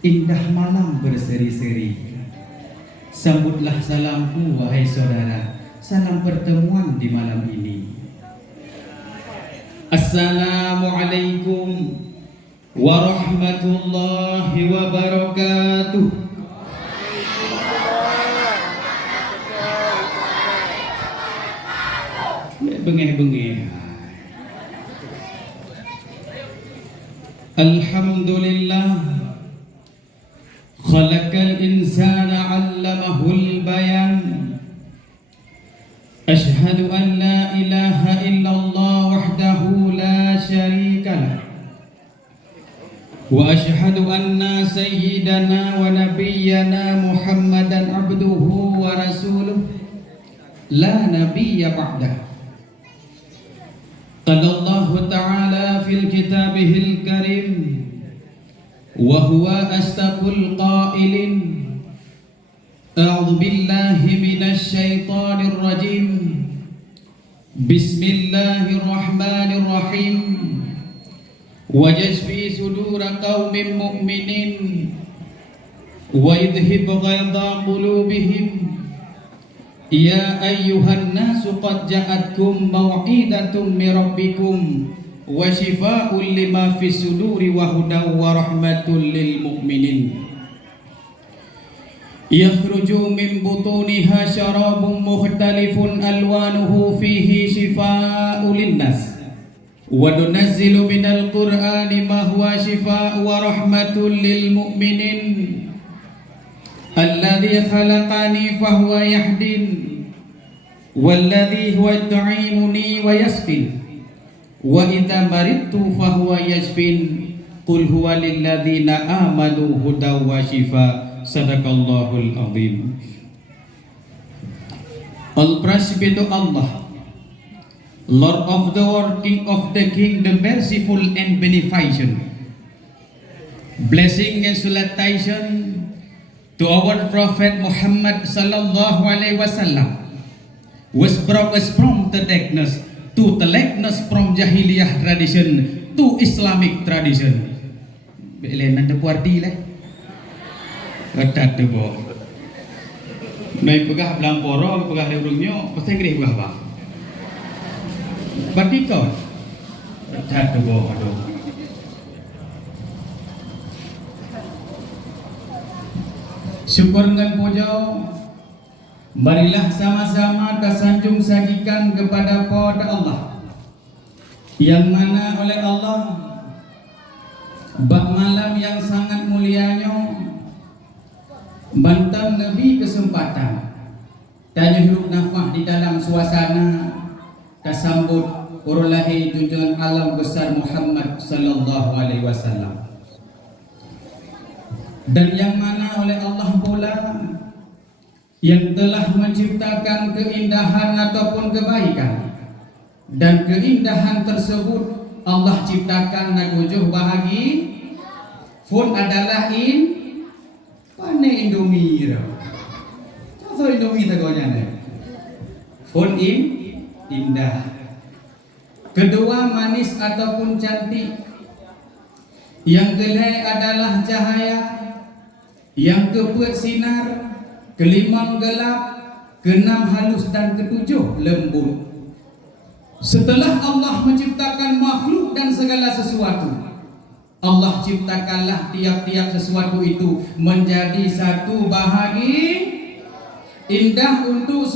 Indah malam berseri-seri. Sambutlah salamku wahai saudara, salam pertemuan di malam ini. Assalamualaikum warahmatullahi wabarakatuh. Bengeh-bengeh. Alhamdulillah, khalaqal insana 'allamahul bayan. Ashhadu an la ilaha illallah wahdahu la syarika lah. Wa ashhadu anna sayyidana wa nabiyyana Muhammadan abduhu wa rasuluh la nabiyya ba'dah. Qala Allah Ta'ala fil kitabihil karim wa huwa astaqul qailin a'udzu billahi minasy syaithanir rajim. Bismillahirrahmanirrahim. Wajashfi sudura qaumin mu'minin wa yudhib ghaidha qulubihim. Ya ayyuhan nasu qad ja'atkum mau'idatum min rabbikum wa shifaa'un lima fis suduri wa hudaw wa rahmatul lil mu'minin. Yakhruju min butuniha syarabun mukhtalifun alwanuhu fihi shifaa'un linnas wa nunazzilu minal qur'ani ma huwa shifaa'un wa rahmatul lil mu'minin. Alladhi khalaqani fahuwa yahdin walladhi huwa yut'imuni wa yasqin wa idza maridtu fahuwa yashfin. Qul huwa lil ladzina amanu hudaw wa shifa. Sadaqallahul azim. All praise be to Allah, Lord of the world, King of the King, the merciful and beneficent. Blessing and salutation to our Prophet Muhammad sallallahu alaihi wasallam, was brought us from the darkness to the likeness, from Jahiliyah tradition to Islamic tradition. Belenan de puarti lah. Ketat de bo. Noi pegah blamporo, pegah leurungnya, pasal greh pegah ba. Badikon. Ketat de bo aduh. Syukur dan puja, marilah sama-sama tersanjung sajikan kepada Allah, yang mana oleh Allah bak malam yang sangat mulianya bantam Nabi kesempatan tanya hidup nafah di dalam suasana kasambut urulahi junjungan alam besar Muhammad sallallahu alaihi wasallam. Dan yang mana oleh Allah pula yang telah menciptakan keindahan ataupun kebaikan, dan keindahan tersebut Allah ciptakan nagujuh bahagi pun adalah pane Indomie. Contoh Indomie tagonya nih. Pun indah. Kedua manis ataupun cantik. Yang kelima adalah cahaya. Yang keempat sinar, kelima gelap, keenam halus, dan ketujuh lembut. Setelah Allah menciptakan makhluk dan segala sesuatu, Allah ciptakanlah tiap-tiap sesuatu itu menjadi satu bahagi indah untuk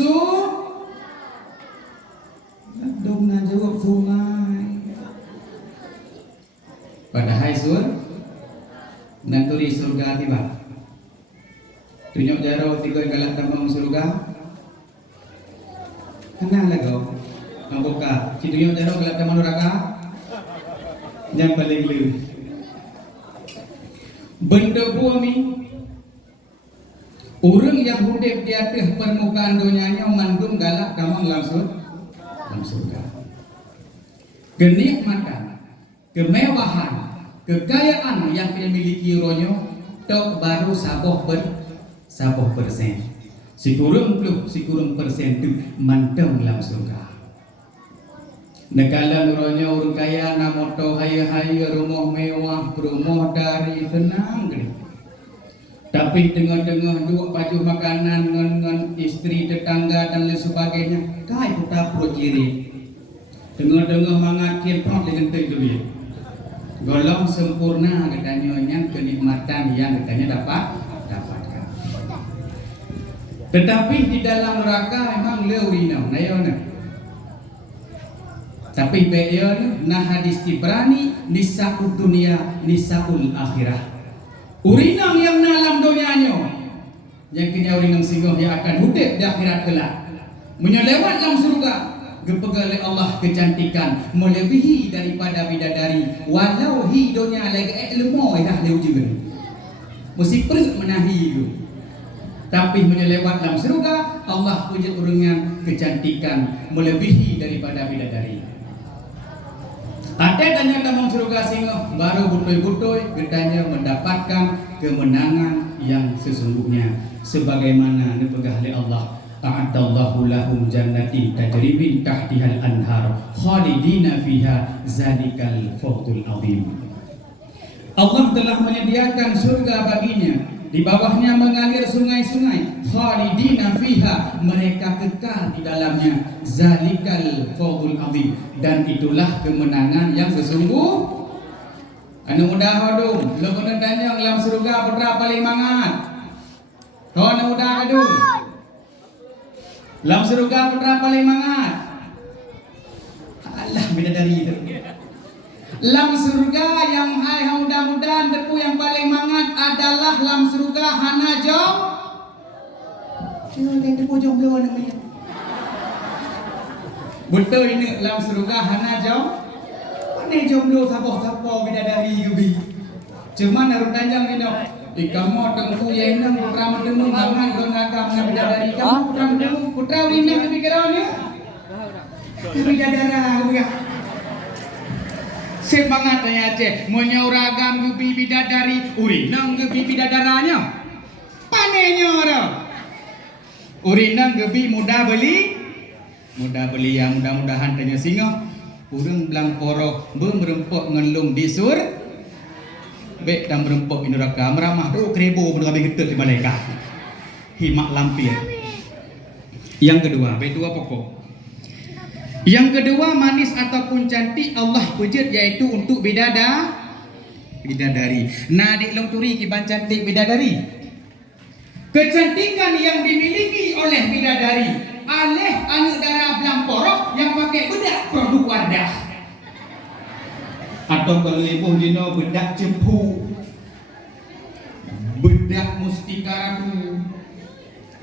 dong na jawab sungai. Padahal naturi surga tiba. Tunjuk jaro tiga galak tambang surga. Kenal lagu. Membuka. Si tunjuk jaro galak tambang neraka. Yang paling lu. Benda bumi. Orang yang hidup di atas permukaan dunianya mengandung galak tambang langsung surga. Kenikmatan, kemewahan, kekayaan yang dimiliki ronyo tok baru saboh persen. Si kurang persen tu mantap dalam surga. Negala ronyo orang kaya na moto haya rumah mewah, rumah dari tenang gini. Tapi di tengah-tengah duk baju makanan dengan isteri tetangga dan lain sebagainya, kai putra perut kiri. Tengah-tengah mangakin prot dengan duit. Golong sempurna katanya yang kenikmatan yang katanya dapatkan. Tetapi di dalam neraka memang leurina, nayona. Tapi beyon nah hadis Ibrani nisaul dunia nisaul akhirah. Urinang yang dalam dunianya yang kini urinang singgah yang akan hidup di akhirat kelak. Menyelewat dalam surga gepegal Allah kecantikan melebihi daripada bidadari walau hidupnya lagi ilmu dah leu juga. Mesti perlu menahi itu. Tapi menyelewat dalam surga Allah punya uringan kecantikan melebihi daripada bidadari. Ada tanya tamang surga singa baru butoi-butoi getanya mendapatkan kemenangan yang sesungguhnya sebagaimana dipegah oleh Allah. A'adallahu lahum jannatin tajri min tahtihal anhar khalidina fiha zalikal fawzul azim. Allah telah menyediakan surga baginya, di bawahnya mengalir sungai-sungai, khalidina fiha, mereka kekal di dalamnya, zalikal fawzul azim, dan itulah kemenangan yang sesungguh. Anu mudah hodung, lo kena tanya dalam surga putra paling mangat. Kau anu mudah hodung. Dalam surga putra paling mangat. Allah bidadari itu. Lam surga yang hai mudah-mudahan depu yang paling mangat adalah lam surga hana jom. Jangan depu jomblo namanya. Betul ini lam surga hana jom. Mana jomblo sapoh-sapoh bidadari gubi. Cuma naruh tanjang ni dok. Kamu tengku yang nang putra menemu mangat gengagam na bidadari kamu putra menemu putra urinang kepikirannya. Bidadara gubi. Semangat ya Aceh menyauragam gebi bidadari urinang gebi bidadaranya panenya orang urinang gebi mudah beli yang mudah-mudahan tanya singa urang belang porok berempok ngelung di sur bek dan berempok di neraka meramah do krebo bergabe getut di malaikat himak lampir. Yang kedua dua pokok. Yang kedua manis ataupun cantik Allah pujut yaitu untuk bidadari. Nah di longturi kiban cantik bidadari. Kecantikan yang dimiliki oleh bidadari aleh anu darah belang porok yang pakai bedak produk Wardah. Atau kalau ibu dino bedak cempu, bedak mustika ratu.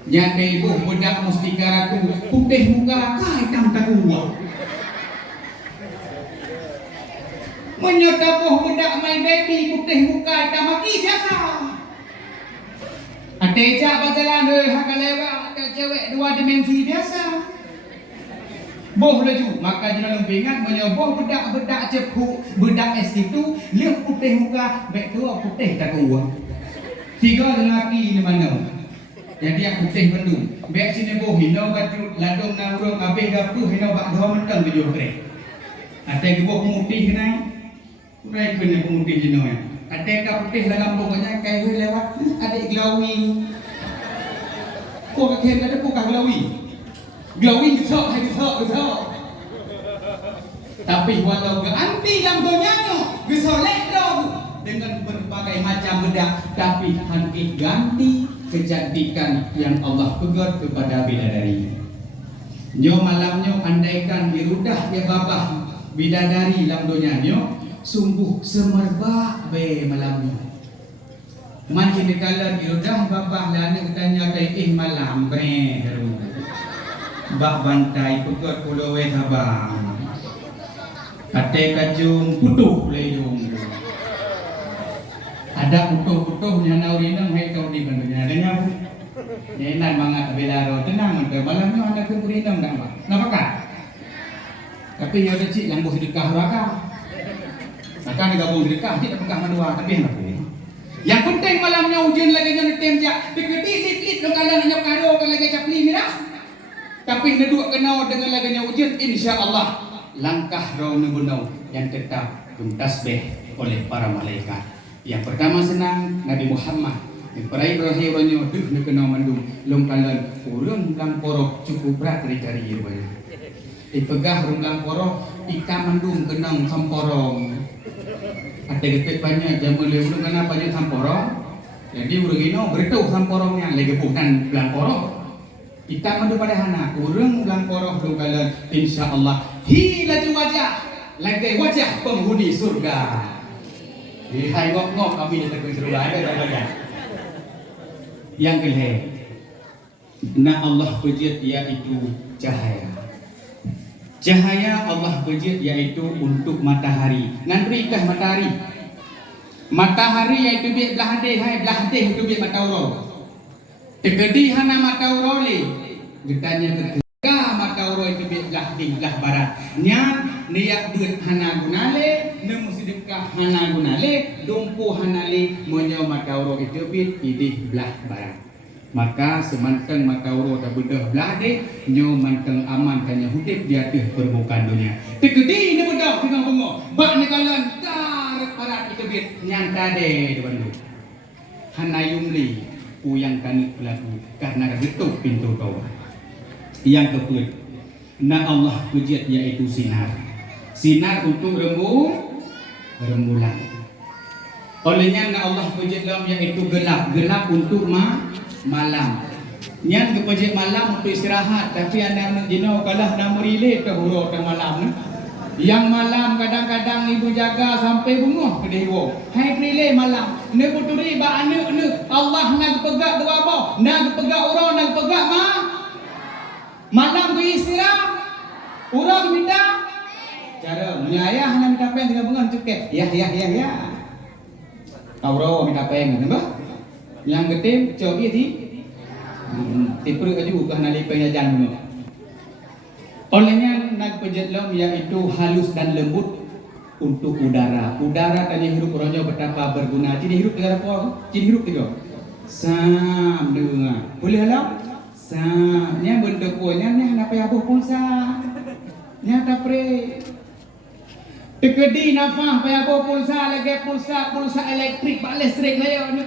Nyata ibu bedak mustika ratu putih muka kaitam takua menyatabuh bedak my baby putih muka hitam maki biasa ateja berjalan hak lewat ada cewek dua dimensi biasa boh laju maka jangan lumpingan menyoboh bedak cepu bedak es itu lihat putih muka bek tua putih takua tiga lelaki di mana. Jadi aku putih bendung. Bek sini boh hinau baju ladung naurung abe gapuh hinau bak dua mentang tujuh kre. Ate boh pemutih nai. Kurai kena pemutih hinau ya. Ate ka putih dalam pokoknya kayak lewat adik glowing. Kok kakek ada kok glowing. Glowing gesok hai gesok. Tapi walau ganti dalam dunianya gesolek dong dengan berbagai macam bedak tapi hanti ganti kecantikan yang Allah pegat kepada bidadari. Nyo malamnya andaikan dirudah ya babah bidadari dalam dunia nyo sungguh semerbak be malamnya. Macam dikala dirudah babah lana katanya kai malam bre haru. Bak bantai pegat pulau Sabang. Ate kajung putuh lejung. Ada utuh-utuh nyana urinang hai kau di bantunya adanya bu. Nyenan mangat belaro tenang ke malamnya anak ke urinang dak pak. Napakah? Tapi ya ada cik yang boleh dekah raka. Maka digabung dekah cik dekah manua tapi enak. Yang penting malamnya ujian lagi nya temjak. Dikit-dikit lo kala nya karo kan lagi capli mirah. Tapi neduk kenau dengan lagi nya ujian insyaallah langkah raunu gunau yang tetap tuntasbih oleh para malaikat. Yang pertama senang Nabi Muhammad Perai berakhir orangnya nak kena mandum longkalan urang lang porok cukup berat dari cari banyak. Ipegah rumlang porok ikan mandum kenang samporong. Ada ketik banyak jamu lewat kenapa dia samporong? Jadi urang ini berituh samporongnya lagi bukan lang porok. Ikan mandum pada hana urang lang porok longkalan insya-Allah hilaju wajah lagi wajah penghuni surga. Hai ngok-ngok kami datang ke surga ada banyak. Yang kelima, na Allah pejit yaitu cahaya. Cahaya Allah pejit yaitu untuk matahari. Nanti kah matahari? Matahari yaitu biak belah hadih, hai belah hadih itu biak matauro. Tegedi hana matauro le. Getanya ketiga matauro itu biak belah hadih belah barat. Nyan niat duit hana gunale, nemu sedekah hana gunale, dompu hanale menyo matauro itu biak idih belah barat. Maka semanteng matauro tak bedah belah deh, nyo manteng aman tanya hutip di atas permukaan dunia. Tegedi ni bedah tengah bengok. Bak nekalan tarik barat itu biak nyangka deh depan tu. Hana yumli uyang kanik pelaku karena betul pintu toa. Yang keempat, na Allah pejit yaitu sinar. Sinar untuk rembulan. Olehnya na Allah pejit dalam yaitu gelap. Gelap untuk malam. Nyan kepejit malam untuk istirahat. Tapi anak jino kalah nak merilih ke huruf ke malam. Yang malam kadang-kadang ibu jaga sampai bunguh ke dewa. Hai merilih malam. Ne puturi ba anak ne. Allah nak pegak dua apa? Nak pegak orang nak pegak malam tu istirahat. Orang minta cara menyayah nak minta pen dengan bunga cukai. Ya. Auro minta pen nampak? Yang getim cobi di tipru aju ke nali penyajan bunga. Olehnya nak pejetlam yaitu halus dan lembut untuk udara. Udara tadi hirup orangnya betapa berguna. Jadi hirup dengan apa? Jadi hirup tiga. Sam dengar. Boleh halau? Sam. Nya benda punya nya nak payah pulsa. Nya tapre. Tegedi nafah payah pulsa lagi pulsa elektrik pak listrik layo.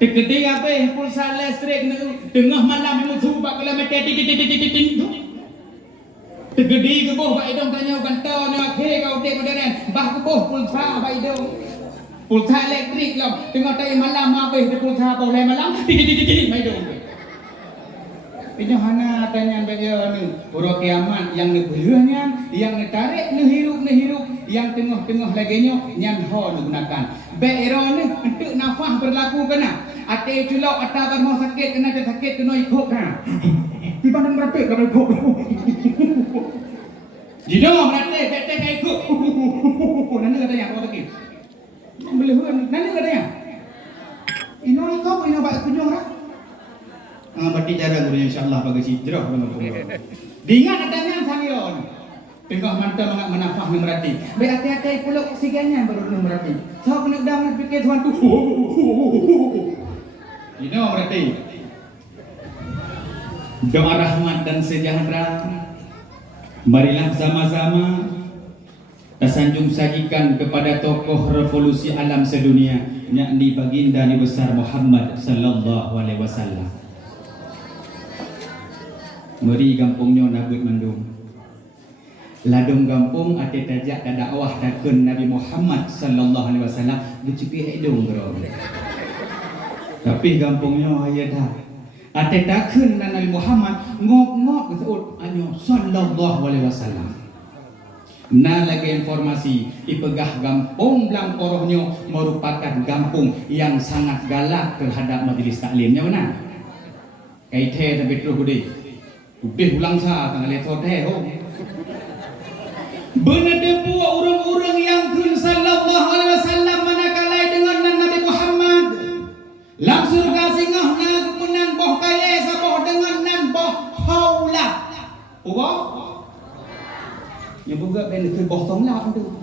Tegedi apa pulsa listrik tengah malam musuh bak kilometer tu. Tegedi ke boh bak idong tanya kantau ni akhir kau tek modern bah ke boh pulsa bak idong. Pulsa elektrik kau tengah tanya malam apa pulsa apa oleh malam bak idong. Ini hana tanya bagaimana ni orang kiamat yang nebelahnya, yang netarik nehirup, yang tengah-tengah lagi nyan ho gunakan. Beiro ni untuk nafah berlaku kena. Ate culok ata bermau sakit kena sakit kena ikut kan. Di mana berapa kalau ikut? Jino berarti bete kai ikut. Nana katanya apa lagi? Belum nana katanya. Ino ikut ino bak kunjung lah. Berarti cara gurunya insyaAllah bagi si jerah. Dengan adanya sangyon tengah mantap menafah merati. Baik hati-hati puluk oksigennya baru merati. So kena dah fikir tuan tu. Ini merati. Doa rahmat dan sejahtera. Marilah sama-sama tersanjung sajikan kepada tokoh revolusi alam sedunia, yakni baginda Nabi besar Muhammad sallallahu alaihi wasallam. Meri kampungnya nabut mandum. Ladung kampung ate tajak dan dakwah takun Nabi Muhammad sallallahu alaihi wasallam dicupi hidung bro. Tapi kampungnya aya dah. Ate takun Nabi Muhammad ngok-ngok betul anyo sallallahu alaihi wasallam. Nah lagi informasi ipegah kampung Blang Porohnya merupakan kampung yang sangat galak terhadap majlis taklimnya benar. Kaite tapi terus budi. Udih ulang sah tanggal letot ho. Benar depu orang-orang yang kun sallallahu alaihi wasallam manakalai dengan Nabi Muhammad. Lam surga singah na kemunan boh kaya saboh dengan nan boh haula. Ubo? Ya buka ben ke boh tonglah tu.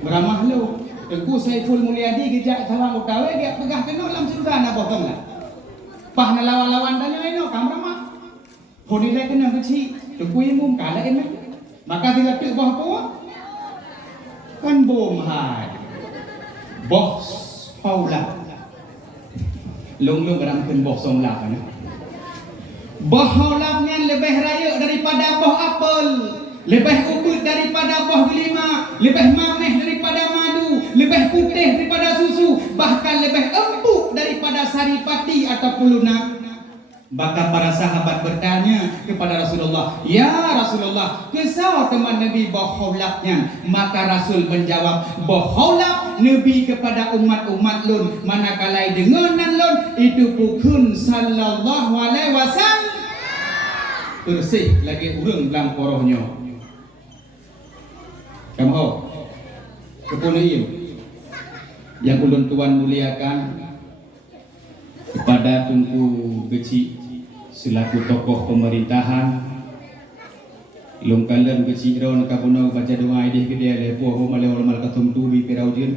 Beramah lu. Tengku Saiful Mulyadi gejak salam utawe dia pegah kena lam surga na boh tonglah. Pah na lawan-lawan tanya ino kamramah. Hodilai kena kecil, tukui mum kalah enak. Maka tidak tu boh apa? Kan bom hai. Boh haula. Long dalam ken boh somlap kan. Boh haulapnya lebih raya daripada boh apel, lebih ubud daripada boh delima, lebih mameh daripada madu, lebih putih daripada susu, bahkan lebih empuk daripada sari pati ataupun lunak. Maka para sahabat bertanya kepada Rasulullah, "Ya Rasulullah, kesal teman Nabi boholapnya?" Maka Rasul menjawab, "Boholap Nabi kepada umat-umat lun, manakala denganan lun itu pukun sallallahu alaihi wasallam." Bersih lagi urang dalam porohnya. Kamu kepunaim yang ulun tuan muliakan kepada Tunku Geci selaku tokoh pemerintahan lung kalen Geci ron kabuno baca doa idih ke dia lepo ho male mal katum tu bi pirau jin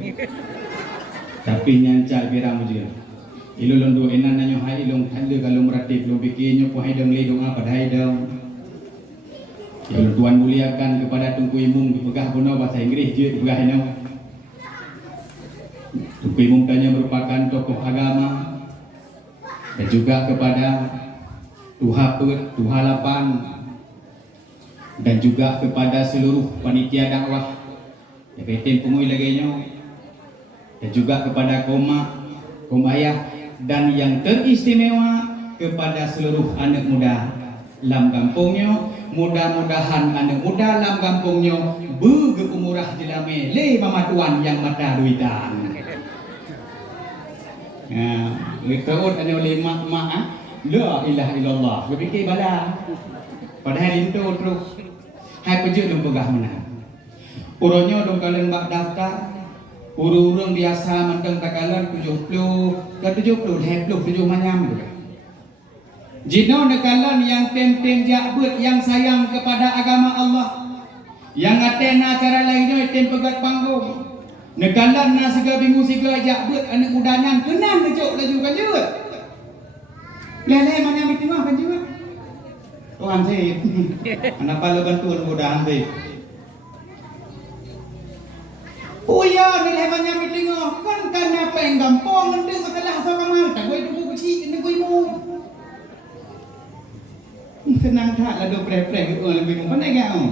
tapi nyanca pirang jin ilulun do enan nanyo hai ilung tande kalau meratib lo bikin nyo po haidang lidong apa haidang ilun tuan muliakan kepada Tunku Imung dipegah buno bahasa Inggris je dipegah no Tunku Imung tanya merupakan tokoh agama dan juga kepada Tuha Pet, Tuha Lapan dan juga kepada seluruh panitia dakwah PT Pengui lagainya dan juga kepada Kombayah dan yang teristimewa kepada seluruh anak muda lam kampungnya. Mudah-mudahan anak muda lam kampungnya bergeumurah jelame le mamatuan yang mata duitan. Itu ada oleh mak la ilaha illallah berfikir bala padahal itu terus hai peje dong pegah menang uronyo dong kalian bak daftar urung biasa menteng takalan 70 ke 70 70 manyam jino nekalan yang tem jakbet yang sayang kepada agama Allah yang aten acara lainnya tem pegat panggung nekalan na sega bingung siga jakbet anak mudanyan kenan kejok laju kan je lele mana miti mah kan juga. Tuhan sih. Kenapa lo bantuan mudahan sih? Oh ya, lele mana miti mah kan karena penggampong ngendeng masalah so kamar. Tak gue itu kecil ini gue mau. Senang tak lalu pre-pre gitu lebih pandai kau.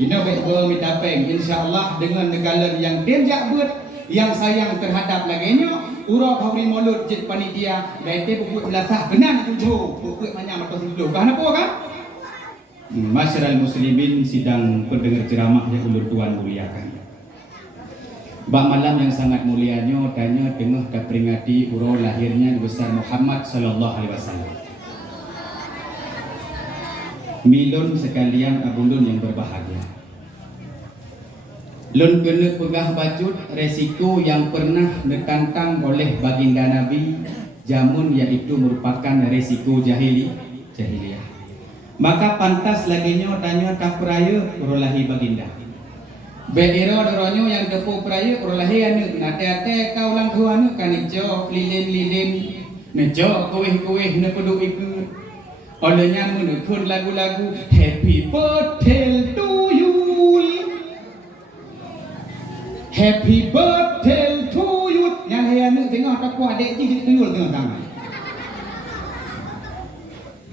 Ini baik minta peng. Insyaallah dengan negara yang denjak buat yang sayang terhadap laginya. Urang kau ni mulut jid panitia daite pupuk belasah benan tujuh pupuk banyak atau sebelum kan apa kan masyarakat muslimin sidang pendengar ceramah yang ulur tuan muliakan bak malam yang sangat mulianya tanya tengah keperingati urang lahirnya besar Muhammad sallallahu alaihi wasallam milun sekalian abundun yang berbahagia. Lun kena pegah bacut resiko yang pernah ditantang oleh baginda Nabi jamun yaitu merupakan resiko jahiliyah. Maka pantas laginya tanya tak peraya urolahi baginda. Beiro doronyo yang depo peraya urolahi anu nate-ate kau lang tuanu kanijo lilin nejo kuih ne pedu iku. Olehnya menukun lagu-lagu happy birthday to you. Happy birthday to you. Yang hayanu tengok tak kuat dek jadi tuyul tengok tangan.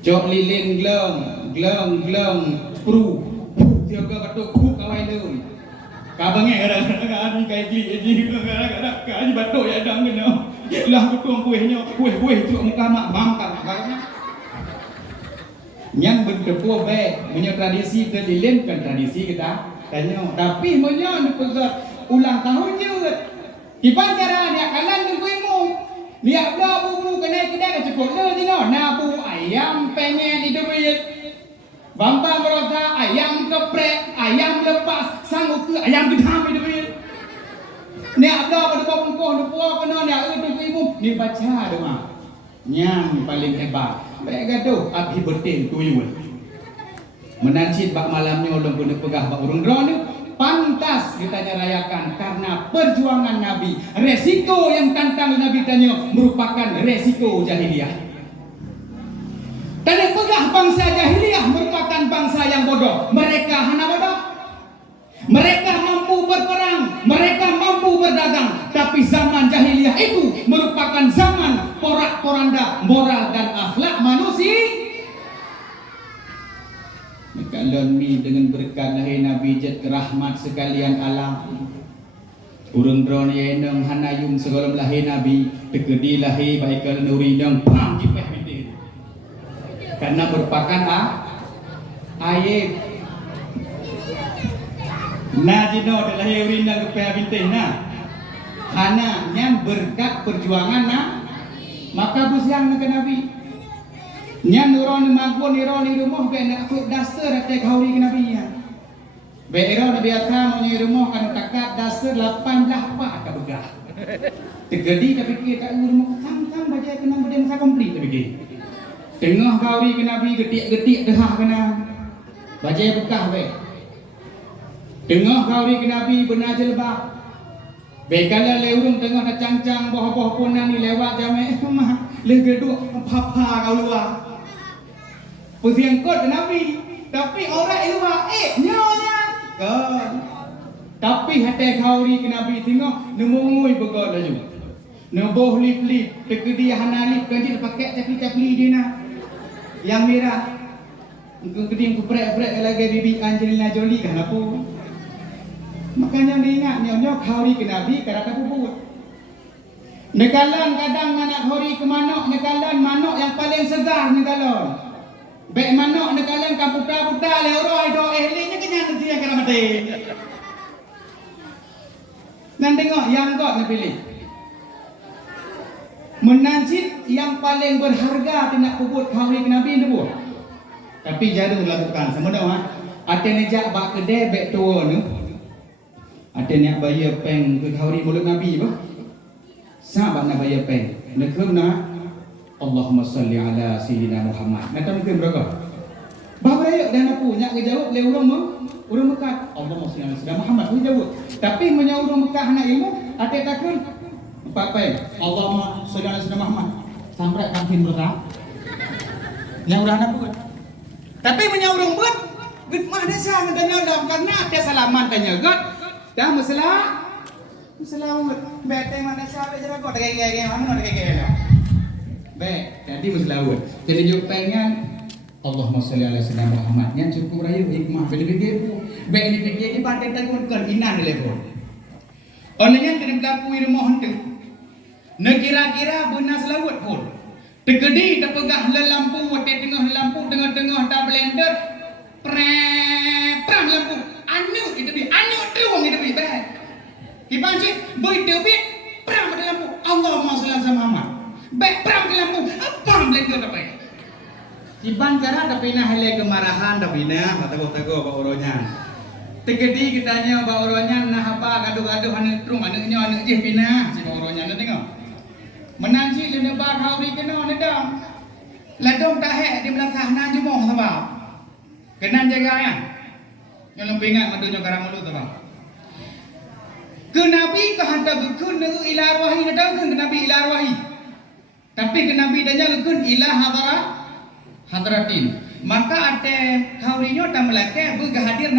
Jok lilin glem pru. Tiaga batuk ku kawai lem. Kabangnya ada kai kli ji ada kai batuk ya dang kena. Lah betul kuihnya kuih tu muka mak bangkat karena yang berdepo baik punya tradisi terlilin kan tradisi kita tanya tapi punya pegat ulang tahun je di pancara dia kalan dengkuimu dia belah bumu kena kedai cukup le tino nabu ayam pengen di duit bambang berosa ayam keprek ayam lepas sanggup ke ayam gedam di duit ni ada pada bongkoh depo kena dia dengkuimu ni baca doa yang paling hebat baik gaduh abi betin tuyul menancit bak malamnya orang kena pegah bak urung drone pantas kita rayakan karena perjuangan Nabi. Resiko yang tantang Nabi tanya merupakan resiko jahiliyah. Dan yang pegah bangsa jahiliyah merupakan bangsa yang bodoh. Mereka hana bodoh. Mereka mampu berperang, mereka mampu berdagang, tapi zaman jahiliyah itu merupakan zaman porak poranda moral dan akhlak manusia. Kalau mi dengan berkat lahir Nabi jet rahmat sekalian alam. Urang drone ye nang hanayung segala lahir Nabi tegedi lahir baik kalau nuri nang pam jipeh binti. Karena berpakan ayat. Nah jino de lahir uri nang kepeh binti nah. Hana nyan berkat perjuangan maka busiang ke Nabi. Nyan nuron mampun iron di rumah be nak fut dasar atek hauri ke Nabi nya. Be iron Nabi akam di rumah kan takat dasar 18 pak ka begah. Tegedi tapi kita rumah kam baca kena bade masa komplit tapi ke. Tengah hauri ke Nabi getik-getik dehah kena. Baca bekah be. Tengah hauri ke Nabi benar jelbah. Bekala leurung tengah nak cangcang bawah-bawah punan ni lewat jamai mah legeduk papa kau luar. Pusiang kot Nabi, tapi orang luar nyonya kan. Tapi hati khauri ke Nabi tengok nemungui begod laju. Neboh lip-lip, tekedi hanalip kanjil pakai capli-capli dia nak. Yang merah. Engkau kedim kuprek-prek lagi bibi Angelina Jolie kan apa? Makanya dia ingat nyok hauri ke Nabi kerana puput. Nekalan kadang anak hauri ke manok, nekalan manok yang paling segar nekalan. Baik manok nekalan kan putar-putar le orang do ehlinya kenyang nanti yang kena mati. Dan tengok yang kau nak pilih. Menanjit yang paling berharga tidak puput hauri ke Nabi itu buat. Tapi jarang lakukan. Sama dah ada nejak bak kedai bek tua ni. Ada nak bayar peng ke hauri mulut Nabi bah. Sahabat nak bayar peng. Nak kena Allahumma salli ala sayyidina Muhammad. Nak tahu mungkin berapa? Bapak ayat dan aku nak jawab le orang Mekah. Allahumma salli ala sayyidina Muhammad. Aku jawab. Tapi menyau orang Mekah anak ilmu ada takun. Apa? Allahumma salli ala sayyidina Muhammad. Sampai kampin berapa? Yang udah anak buat. Tapi menyau orang buat. Gud mana sah tanya dalam karena ada salaman tanya gud. Dah masalah beteng mana siapa cara kau kayak mana kayak jadi masalah jadi jawabannya Allahumma sholli ala sayyidina Muhammad yang cukup rayu hikmah fikir ini fikir ini pakai takut kan inan level olehnya kena berlaku rumah hendak nekira-kira benar selawat pun tegedi tak pegah lampu tengah lampu tengah tak blender pram lampu anu itu bi anu terung itu bi bah dibanci boy debi pram pada lampu Allahumma sholli ala Muhammad baik pram ke lampu apa blender apa ya diban cara tapi nah hele kemarahan tapi nah tago ba oronya tegedi kitanya ba oronya nah apa gaduh-gaduh anu terung anu je pinah si ba oronya tengok menanji le ba hauri kena nedam ladong tak hek di belasah nan jumoh sebab kena jaga ya yang lebih ingat madunya garam mulut apa? Ke Nabi ke hantar gekun dengan ilah arwahi nak tahu ke Nabi ilah arwahi. Tapi ke Nabi tanya gekun ilah hadaratin. Maka ada kaurinya tak melake bu hadir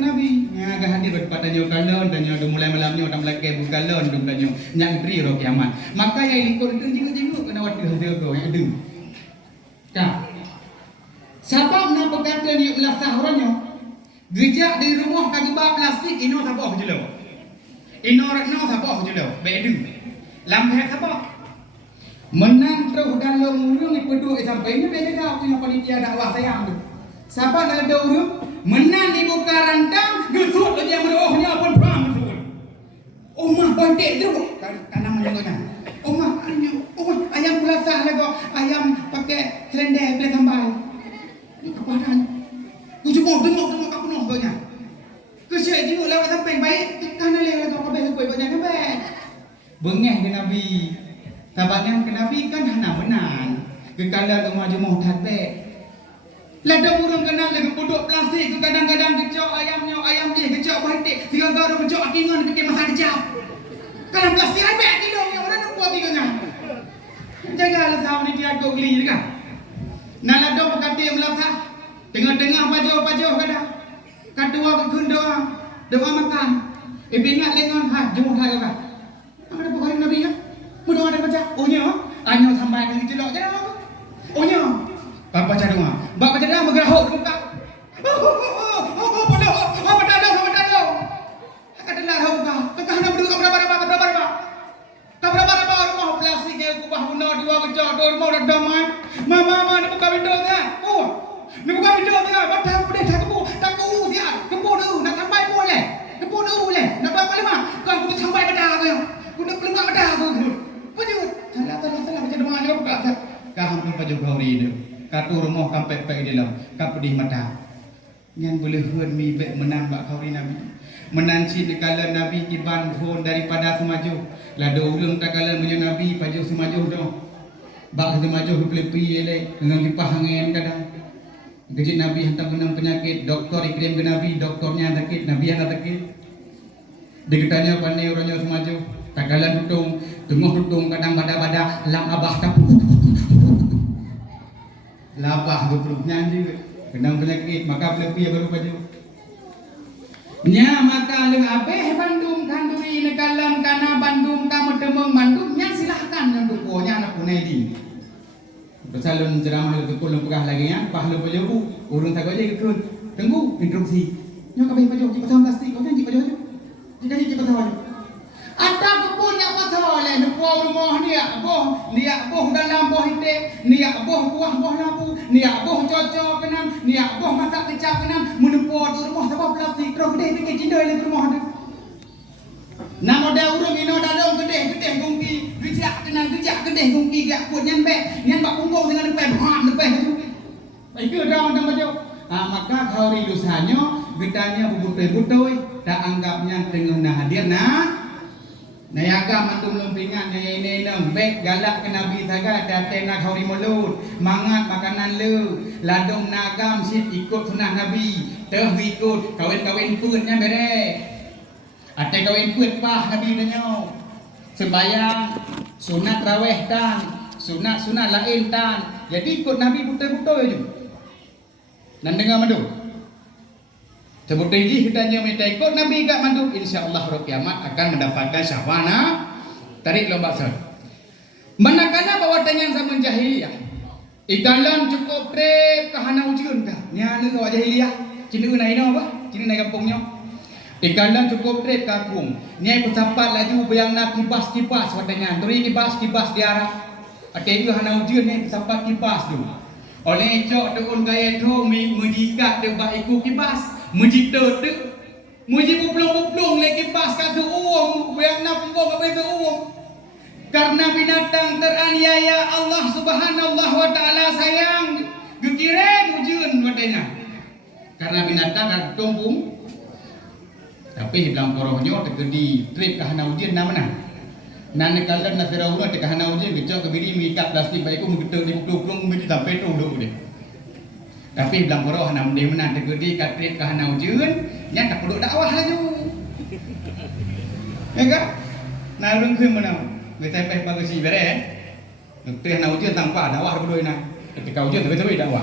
Nabi. Ya hadir pada nyo kalon dan nyo mulai malamnya tak melake bu kalon dum dan nyo nyang tri ro kiamat. Maka yang ikut jenguk kena waktu hadir ko yang dum. Dah. Sebab nak berkata ni ulah sahrannya gejak dari rumah kaki bab plastik ino sabah jelo. Ino sabah jelo. Bedeng. Lambat sabah. Menang terus dalam urung ipedu sampai ini beda kau punya panitia dakwah sayang tu. Siapa dalam urung menang di buka rantang gesut aja merohnya pun pam betul. Omah bandek tu karena menjengoknya. Omah ayam pulasah lego ayam pakai selendang beli sambal. Kepadan. Ujung tengok aku nonggonya. Kesyek jenguk lewat samping baik. Kana lewat kau kabeh kuih banyak kabeh. Bengeh ke Nabi. Sahabatnya ke Nabi kan hana benar. Kekala rumah jemaah tatbek. Ladang urang kenal lagi puduk plastik. Kadang-kadang kecok ayam dia kecok batik. Tiga garu kecok akingan bikin masa kecap. Kadang plastik habis kilo yang orang nak buat biganya. Jagalah sahur ni dia agak geli juga. Nak ladang berkati melaksa. Tengah-tengah pajuh kadang. Kedua kekun doa makan. Ingat lengan jemaah tak apa. Apa dah bukan Nabi ya? Mudah ada baca. Oh ya. Anyo sampai ke jelok je dah. Oh nya. Bapa cadang. Bapa cadang bergerahuk muka. Padahal. Kadalah hau ka. Kakak nak berdua berapa? Kabar rumah plastik yang kubah guna dua kerja dua rumah dah damai. Mama ni buka window dia. Oh. Ni buka window dia. Batang pedih tak kebu dia. Kebu dulu nak sampai boleh. Kebu dulu boleh. Nak apa lama? Kau kudu sampai pada aku. Kudu pelengak pada aku. Pajut. Salah macam demang ni buka. Kau hampir pajut kau ni. Katu rumah kampek di dalam. Kau pedih mata. Yang boleh huen mi bek menang bak kau ni Nabi. Menanci dikala Nabi iban phone daripada semaju. Lada ulung tak kala punya Nabi paju semaju tu. Bak semaju pepi elek dengan kipas angin kadang. Kejit Nabi hantar menang penyakit, doktor ikrim ke Nabi, doktornya sakit, Nabi yang sakit. Diketanya pandai orangnya semaju. Tak kala tutung, tutung kadang bada-bada lam abah tapu. Labah gepruknya anjing. Kenang penyakit maka pepi baru paju. Nya maka leng apeh Bandung kanduri nekalan kana Bandung kamu demeng Bandung nya silahkan yang dukonya anak punai di. Bersalun ceramah lu tukul pegah lagi ya, pahlu pajoku, urung tak aja ikut. Tunggu instruksi. Nya kabeh pajok di pasal plastik, kau janji pajok. Jika ji pasal. Ada kepunya pasal le duko rumah dia, boh dalam boh hite, niak boh buah boh lampu, niak boh cocok kenan, niak boh masak kecap kenan, menempor rumah sebab plastik terus gede ke cindoi le rumah dia. Nama dia urang ino dadong gede gungki, gejak gede gungki gak kuat nyan bak punggung dengan depan tu. Baik ke dah orang baca. Maka kau ridusanya gedanya bubutoi tak anggapnya tengah nah hadir nah. Nayaga mantum lumpingan ini bek galak ke Nabi saga datang nak kau mulut mangat makanan lu ladung nagam sit ikut sunnah Nabi teh ikut kawin punnya bere ate kawin pun pah Nabi nanya sembayang sunat raweh tan sunat lain tan jadi ikut Nabi betul-betul aja nan dengar madu sebut tinggi kita minta ikut Nabi kat mandu insya-Allah hari kiamat akan mendapatkan syafaat tarik lomba sah. Manakala bawa tanya zaman jahiliyah. Ikalan cukup trip kahana ujian kah? Nya nu bawa jahiliyah. Cina nai no apa? Cina nai kampungnya. Ikalan cukup trip kakung. Nyai pesapat laju bayang nak kipas wadanya. Turi kipas diarah. Ate itu hana ujian ni pesapat kipas tu. Oleh cok deun gaya tu menjikat de baiku kipas. Muji tu, muji buplung lagi pas kata uang, yang nak punggung apa itu uang. Karena binatang teraniaya Allah Subhanahu wa Ta'ala sayang, gekire mujun wadanya. Karena binatang kan tumpung, tapi dalam korohnya terjadi trip kahana ujian namanya. Nane kalian nak terawuran kahana ujian gejok kebiri mengikat plastik baikku mengetuk di buplung menjadi sampai tu dulu deh. Tapi bilang koroh nak dia menang tergedi katrik kahana ujian nya tak perlu dakwah laju. Ya kan? Nah urang keun menang. Kita peh bagasi bere. Teh na ujian tanpa dakwah berdua nak. Ketika ujian tapi dakwah.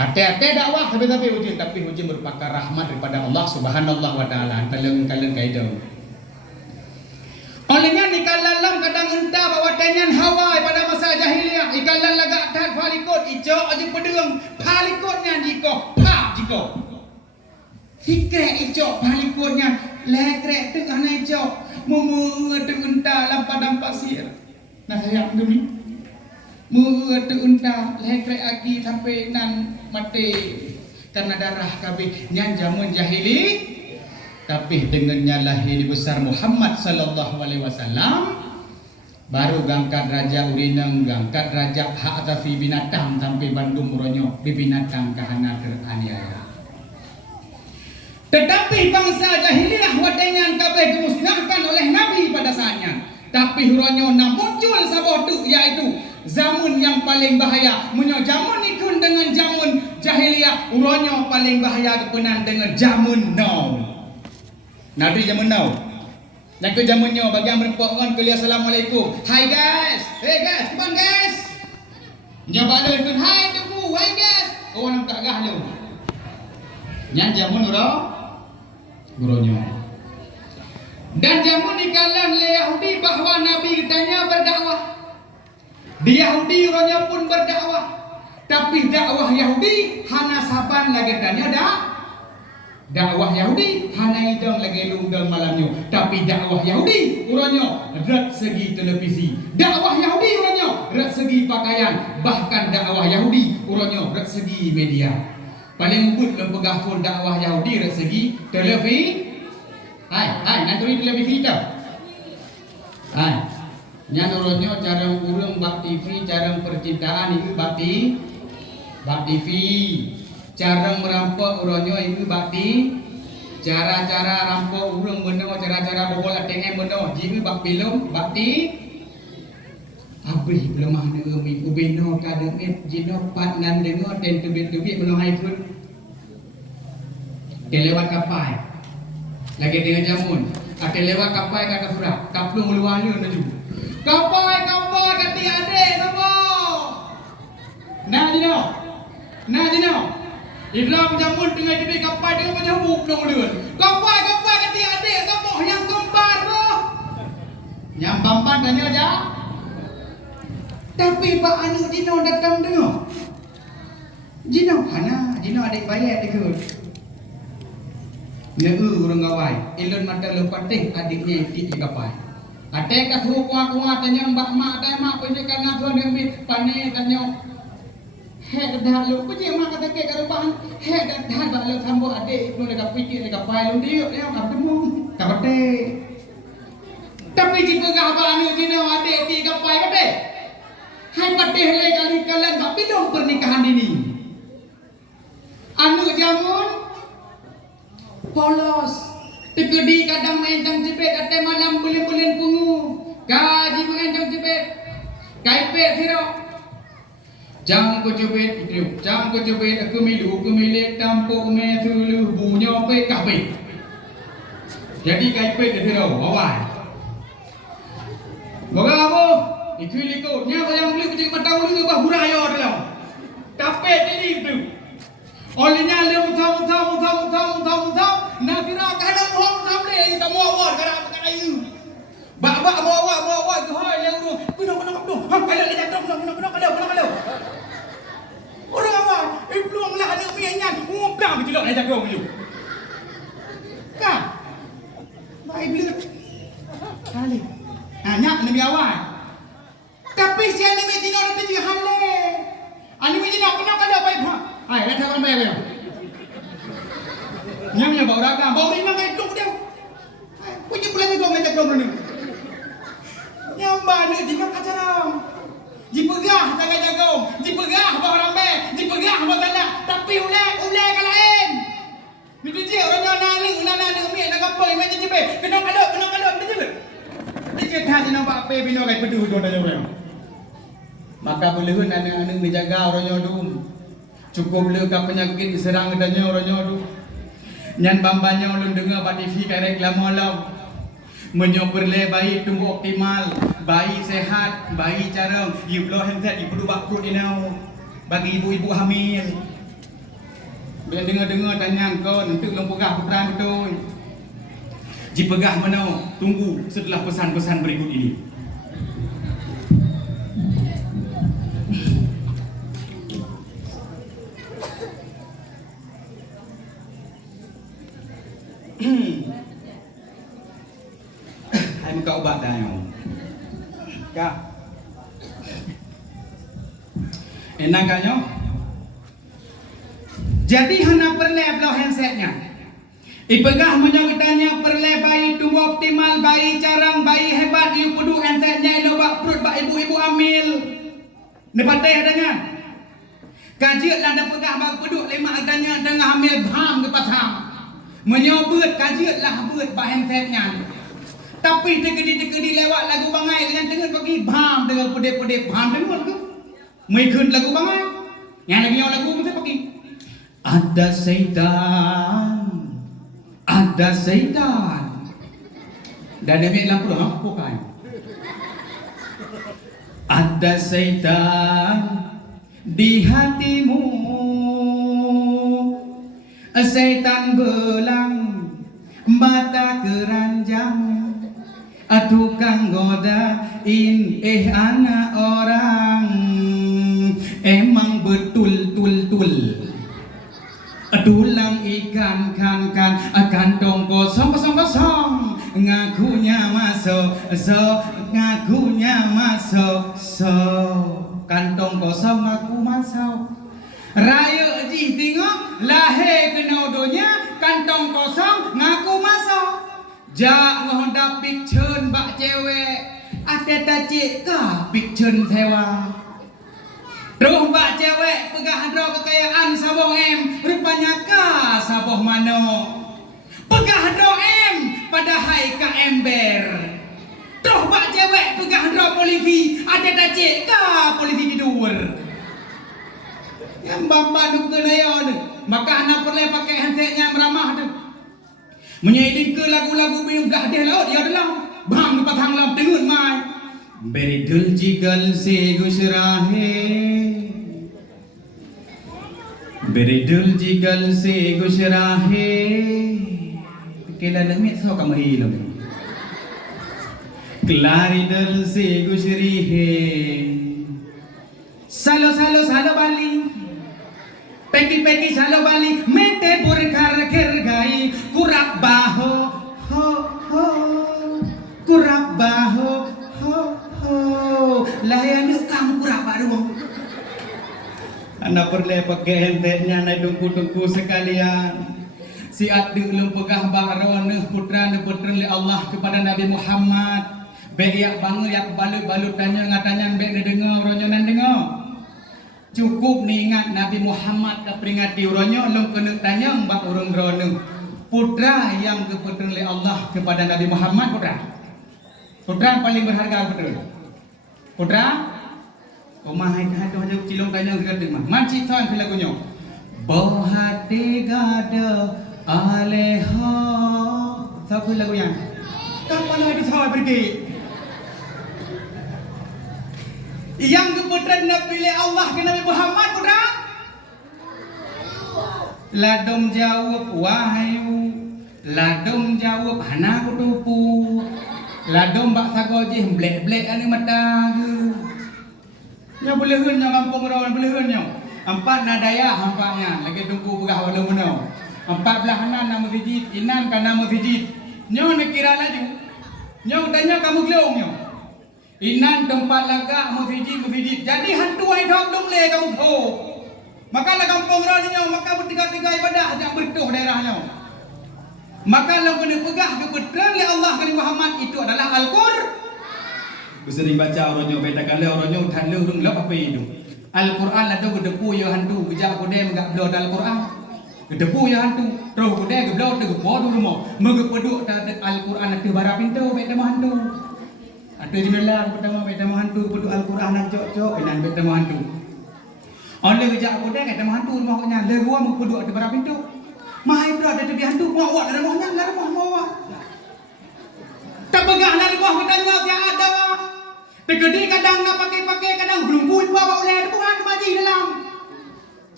Ate dakwah tapi ujian tapi ujian merupakan rahmat daripada Allah Subhanahu wa Ta'ala. Kalian kaidah. Olehnya nikalan kadang entah bawa tanyan Hawa pada masa jahiliyah ikalan lagak tak palikot ijo aja pedeng palikotnya jiko fikre ijo palikotnya lekrek tu ana ijo memuatu entah lam padang pasir nah saya demi muatu entah lekrek aki sampai nan mati karena darah kabeh nyan jamun jahili. Tapi dengannya lahir besar Muhammad sallallahu alaihi wasallam baru gangkat raja urinang gangkat raja hak atas binatang sampai Bandung ronyo di binatang kahana teraniaya. Tetapi bangsa jahiliyah wadanya kabeh dimusnahkan oleh Nabi pada saatnya. Tapi ronyo na muncul sabah tu yaitu zaman yang paling bahaya. Munyo zaman ikun dengan zaman jahiliyah ronyo paling bahaya kepenan dengan zaman now. Nabi zaman now. Dan ke zamannya bagi yang berpuakan kuliah assalamualaikum. Hi guys. Hey guys, come on guys. Nyoba dah ikut hi tunggu. Hi guys. Orang tak gah lu. Yang zaman guronyo. Dan zaman dikalan le Yahudi bahwa Nabi ditanya berdakwah. Di Yahudi orangnya pun berdakwah. Tapi dakwah Yahudi hana saban lagi tanya dakwah Yahudi hana idong lagi lungdang malamnya. Tapi dakwah Yahudi orangnya rat segi televisi. Dakwah Yahudi orangnya rat segi pakaian. Bahkan dakwah Yahudi orangnya rat segi media. Paling ubud dalam pegahfun dakwah Yahudi rat segi televisi. Hai, nanti televisi tu. Hai. Nya nurutnya cara urang bak TV, cara percintaan itu bak TV. Cara merampok urangnya itu bak cara-cara rampok urang benda, cara-cara bobol ATM benda, jitu bak film, bak abih belum ada umi ubeno kademet jino pat nan dengo ten tubit-tubit belum haifun. Kelewat kapai. Lagi dengan jamun. Akan lewat kapai kata surat. Kaplung luarnya naju. Kapai kati adik kamu. Nah Dino. Iblam jamun tengah jadi kapai dia macam hubung dong luen. Kapai kati adik kamu yang kembar tu. Yang bampan tanya aja. Tapi Pak Anu Dino datang dengar. Dino adik bayar ikut. Negu urang gawai. Ilun mata lepatih adiknya ikut kapai. Ate ka thu kwa tanya mbak mak tanya mak punya kana thu demi pane tanya he dah lu punya mak kata ke karuban he dah ba lu thambo ade nu le ka pikir le ka pai lu dia le ka temu ka bate tapi jika ga ba anu dino ade ti ka pai bate hai bate le kali kalan ba pilom pernikahan ini anu jamun polos tegedi kadang main jang jebet ate malam bulan-bulan pungu gaji main jang jebet kaipet siro jang ko jebet aku milik tampuk me sulu bunyo pe kape jadi kaipet siro awai boga abo ikuliko nya sayang beli kucing mata ulu ba hurayo dalam kape jadi itu olehnya le mutam na kira kadang hong samle kita muawat kada yu ba muawat tu hai yang tu kuno ha kalau le jatuh kalau orang apa ibluang lah ada mianyan ngobram jelok le jatuh you ka baik beli kali nyak ni biawai tapi si ni medino nanti je hale ani medino kena kada baik ha ai dah tahu baik Nyamnya bau raga, bau rinang kayak dong dia. Punya bulan itu ngajak dong ni. Nyamba ni jika kacaram. Jipegah tangga jagong, jipegah bau rambe, jipegah bau tanah. Tapi ulai kalain. Ni tu orang nani umi nak apa ni macam cipe. Kena kalau ni cipe. Ni kita ni nampak apa bino kayak pedu tu dah jauh. Maka boleh anak-anak menjaga orang nyodum. Cukup leka penyakit diserang adanya orang nyodum. Nyan bambanya ulun dengar pak TV karek lama lau menyoper le bayi tunggu optimal bayi sehat bayi carang you blow handset you perlu bakut inau bagi ibu-ibu hamil bila dengar tanya kau untuk long pegah putra betul jipegah menau tunggu setelah pesan-pesan berikut ini. Hai muka ubat dah yang kak enak kanyo jadi hana perle blow handsetnya ipegah menyawitanya perle bayi tunggu optimal bayi carang bayi hebat you kudu handsetnya ilo bak perut bak ibu-ibu hamil ni patah adanya kajiat lah dah pegah bak peduk lima adanya tengah hamil bam ke pasang menyobot kajiat lah buat bak handsetnya tapi tegedi lewat lagu bangai dengan tengah bagi bam dengan pedek-pedek bam dengar ke mengikut lagu bangai yang lagi lagu kita pergi ada syaitan dan demi lampu apa kan ada syaitan di hatimu syaitan belang mata keranjang tukang godain anak orang Emang betul-tul-tul tulang ikan kan kantong kosong ngakunya masuk ngakunya masuk kantong kosong ngaku masuk raya ji tengok lahir kena donya kantong kosong ngaku masuk jak ngondak picture bak cewek ate tacik ka picture sewa Terus mbak cewek pegah hadro kekayaan saboh em rupanya ka saboh mano pegah hadro em padahal ka ember terus mbak cewek pegah hadro polisi ada tacik ka polisi tidur yang bapak duk kenayon maka anak perlu pakai handsetnya meramah tu menyeding ke lagu-lagu minum dah dia laut ya dalam bang patang lam tengun mai beri dul jigal se gusrahe Beridul jigal se gushrahe Kela lemit so kamu hilang Klaridul se gushrihe Salo bali Peki salo bali Mete burkar kergai Kurak baho ho ho Kurak baho ho ho Layan kamu kurak baru Anak perlu pakai handsetnya na dungku-dungku sekalian. Si aduk lum pegah bahron putra le Allah kepada Nabi Muhammad. Beyak bangun yak balut tanya ngatanya bek dengar ronyonan dengar. Cukup ni ingat Nabi Muhammad ke peringati ronyo lum kena tanya mbak urung rono. Putra yang keputra le Allah kepada Nabi Muhammad putra yang paling berharga putra Omah hai hadu hadu cilong tanya gadeng mah. Manci tuan ke lagunya. Bohate gada aleha. Siapa lagu yang? Kapan ada sahabat pergi? Yang keputra Nabi Allah ke Nabi Muhammad putra? Ladom jawab wahyu. Ladom jawab hana kutupu. Ladom bak sagoji blek-blek anu mata. Ya boleh hun yang kampung orang boleh hun yang empat nadaya hampaknya lagi tunggu pegah walau mana 14 nama fijit inan kan nama fijit nyo nak kira laju nyo tanya kamu kelong nyo inan tempat laga mu fijit jadi hantu ai dok dong le kamu ho maka la kampung orang nyo maka bertiga-tiga ibadah yang bertuh daerahnya maka lam kena pegah kebetulan le Allah kali Muhammad itu adalah Al-Qur'an Sering baca orangnya beda kali orangnya tan lurung lap apa itu. Al-Quran ada gedepu ya hantu gejak kode enggak blow Al-Quran. Gedepu ya hantu terus kode geblow tu bodoh rumah. Megepeduk tak Al-Quran ada bara pintu beda hantu. Ada jendela pertama beda hantu peduk Al-Quran nak cok-cok dan beda hantu. Oleh gejak kode beda hantu rumah nya le gua megepeduk ada bara pintu. Mahai bro ada di hantu mau awak ada rumahnya enggak rumah mau awak. Tak pegah dari rumah katanya yang ada. Tegedi kadang nak pakai kadang belum kuat bawa oleh Tuhan kemaji dalam.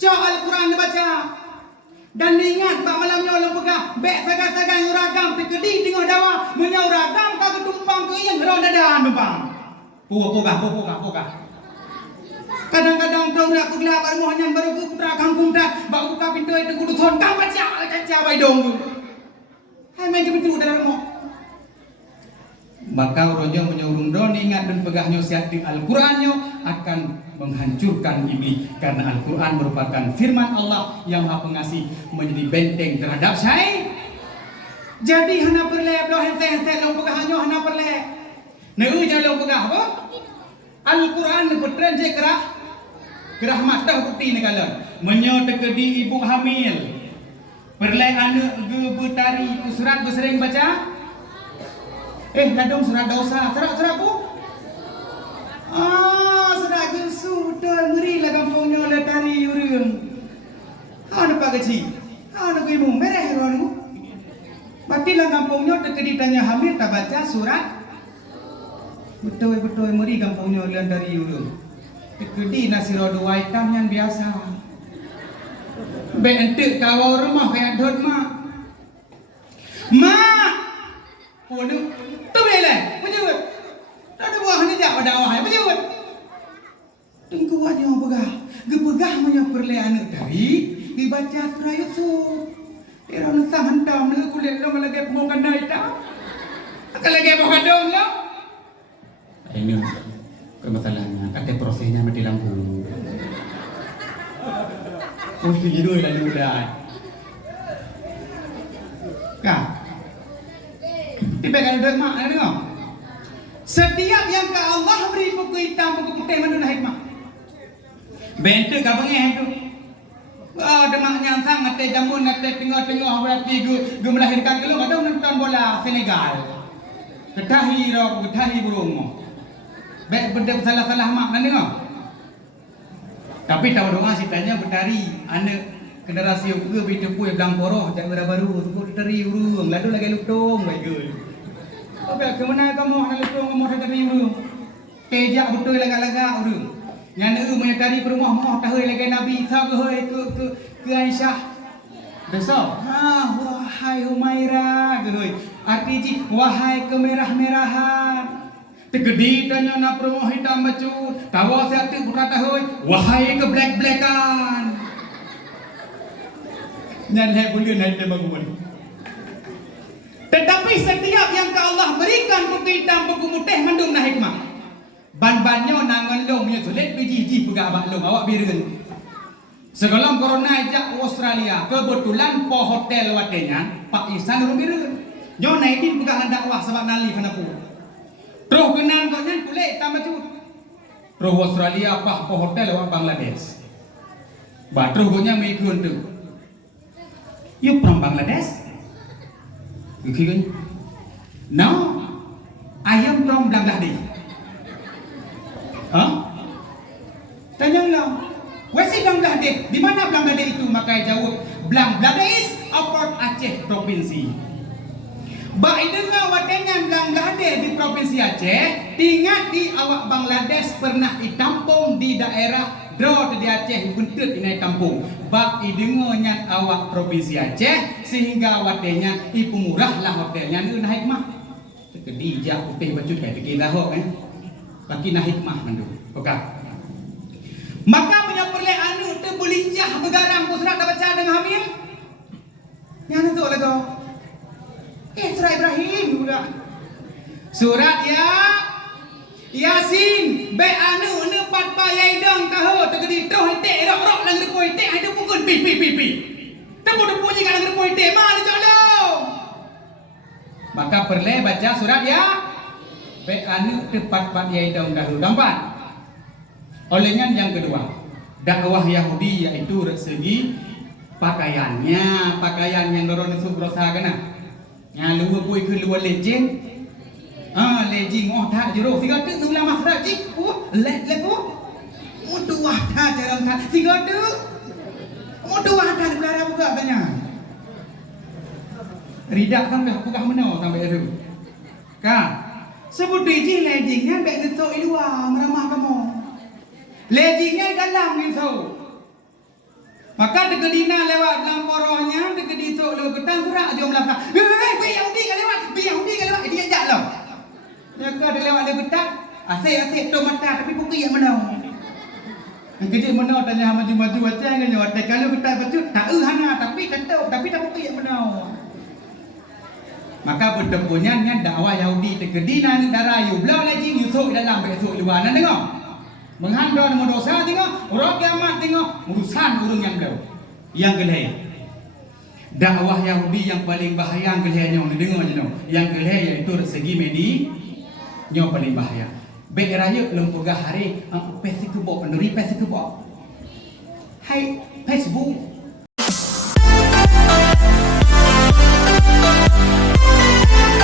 Cak Al-Quran dibaca. Dan ingat bak malamnya orang pegah bek sagai-sagai uragam tegedi tengah dawa menyau ragam ka ketumpang ke yang geron dadan numpang. Pogah. Kadang-kadang kau nak kugelap rumahnya baru ke putra kampung dah bak buka pintu itu kudu thon kam baca bai dong. Hai main betul dalam rumah. Maka orangnya menyuruh drone ingat dan pegahnya siatik Al-Qurannya akan menghancurkan iblis karena Al-Quran merupakan firman Allah yang Maha Pengasih menjadi benteng terhadap saya. Jadi hana perle bloh hente-hente long pegahnya hana perle. Neu jangan long pegah apa? Al-Quran petren je kerah mata putih negala. Menyo tekedi ibu hamil. Perle anak ge betari surat bersering baca. Ladong surat dosa, surat bu? Surat gesu, dah ngeri lah kampungnya letari urang. Ada pak kecil, ada ibu merah orang. Berarti lah kampungnya terkedi tanya hamil tak baca surat. Betul ngeri kampungnya letari urang. Terkedi nasi rodo waitam yang biasa. Bentuk kawal rumah kayak dot mak. Waduh, tu boleh, menyebut. Tak ada buah ni jak pada awak, menyebut. Tunggu aja pegah. Gepegah menyaperle anak dari dibaca surah Yusuf. Irana sang hentam ne kulit lo lagi pengokan naik tak. Kalau lagi bukan dong lo. Ini masalahnya ada prosesnya mati lampu. Mesti hidup lah udah. Kah? Tiba kan udah mak ada tengok. Setiap yang ke Allah beri buku hitam buku putih mana hikmah. Bentuk kabang itu. Ada maknya sangat jamun nanti tengok berarti gue melahirkan ke lu ada nonton bola Senegal. Ketahi burung. Baik benda salah mak nanti tengok. Tapi tahu doa ceritanya bertari anak generasi ke begitu pun bilang poroh jak baru tu teri burung lalu lagi lutung baik ke. Apa ke mana kamu nak lutung kamu teri burung. Tejak betul lagak-lagak burung. Yang menyetari perumah mau tahu lagi Nabi Isa ke Aisyah. Besok. Wahai Humaira ke arti wahai kemerah-merahan. Tegedi tanya nak perumah hitam bacut. Tahu saya tu berkata wahai ke black-blackan. Nyanyi boleh naik bangun. Tetapi setiap yang ke Allah berikan buku hitam buku putih mendung hikmah. Ban-bannya nangan long punya sulit biji pegak abak long awak birin. Sekolah corona ajak Australia kebetulan po hotel watenya Pak Isan orang birin. Nyo naikin pegak dakwah sebab nali panapu. Terus kenan kau nyan kulit tambah cut. Terus Australia apa po hotel awak Bangladesh. Batru kau nya mengikut tu. You from Bangladesh? Ikut? No, I am from Bangladesh. Tanya lah, where is Bangladesh? Di mana Bangladesh itu? Maka jawab, Bangladesh apart Aceh provinsi. Baik dengar watenya Bangladesh di provinsi Aceh, ingat di awak Bangladesh pernah ditampung di daerah Dro di Aceh bentuk ini tampung. Bak dengarnya awak provinsi Aceh sehingga watenya ibu murah lah hotelnya ni naik mah. Kedijak putih bacut kayak kita ho kan. Bagi nah hikmah mandu. Okey. Maka menyaperle anu tu belincah begarang ku surat baca dengan hamil. Yang tu lagu. Surah Ibrahim juga. Surat Yasin. Be anu ne pat payai dong tahu tegedi toh ite rok lang repo ite ada pukul pi. Temu puji kan repo ite mana jalo. Maka perle baca surat Be anu tepat yai dong dahulu dampat. Olehnya yang kedua, dakwah Yahudi yaitu segi pakaiannya, pakaian yang dorong itu berusaha kena. Yang luar pui ke luar lejing, lejing tak jero. Siapa tu ulang masra cik, lepo, mudu wahda jalan tak. Siapa tu, mudu wahda belara buka tanya. Ridak sampai buka mana sampai itu, kan? Sebut lejingnya baik nesok di luar meramah kamu. Lejingnya dalam nesok. Maka tegedina lewat dalam porohnya, tegedi sok lewat petang surat dia melangkah. Bi Yahudi kan lewat, dia ajak lah. Dia kata dia lewat lewat petang, asyik tu mata tapi pukul yang mana. Yang kecil mana tanya maju-maju aja kan lewat. Kalau petang betul tak hana tapi tak pukul yang mana. Maka bertepunya dakwah Yahudi tegedina darah yu belau lagi Yusuf dalam besok luar nak tengok. Menghandal nama dosa tengok, orang kiamat tengok urusan urung yang belau. Yang kelih. Dakwah Yahudi yang paling bahaya yang kelihnya dengar je no. Yang kelih iaitu segi nya paling bahaya. Baik raya lempugah hari pesi kebok penduri pesi kebok. Hai Facebook